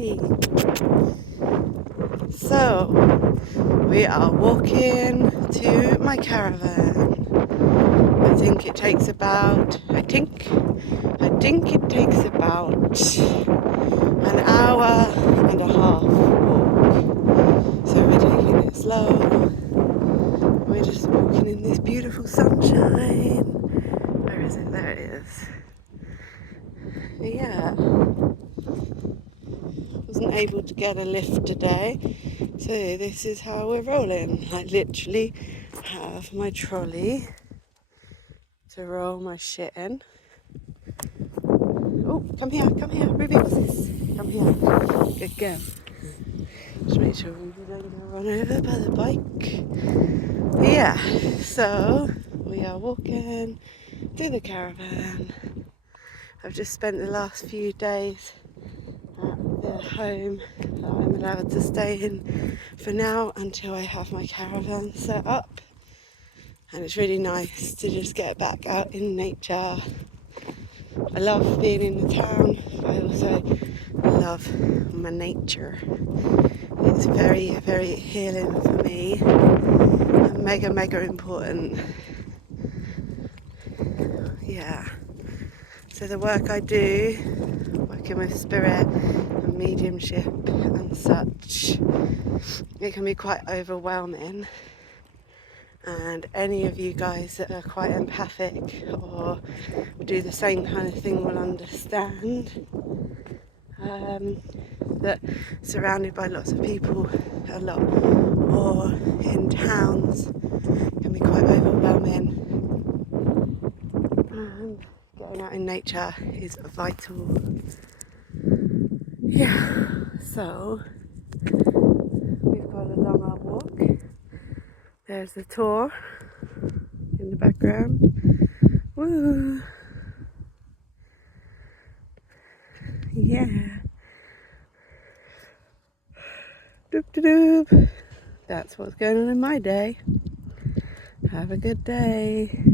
Yay! So, we are walking to my caravan. I think it takes about, I think it takes about an hour and a half walk. So we're taking it slow. We're just walking in this beautiful sunshine. Where is it? There it is. Yeah. Wasn't able to get a lift today, so this is how we're rolling. I literally have my trolley to roll my shit in. Oh, come here, Ruby. Come here. Good girl. Just make sure we don't get run over by the bike. Yeah, so we are walking to the caravan. I've just spent the last few days at the home that I'm allowed to stay in for now until I have my caravan set up. And it's really nice to just get back out in nature. I love being in the town, but I also love my nature. It's very, very healing for me and mega important. Yeah. So the work I do, working with spirit and mediumship and such, it can be quite overwhelming. And any of you guys that are quite empathic or do the same kind of thing will understand that surrounded by lots of people a lot, or in towns, can be quite overwhelming. And getting out in nature is vital. Yeah, so we've got a long old walk. There's the tour in the background. Woo! Yeah. Doop doop doop. That's what's going on in my day. Have a good day.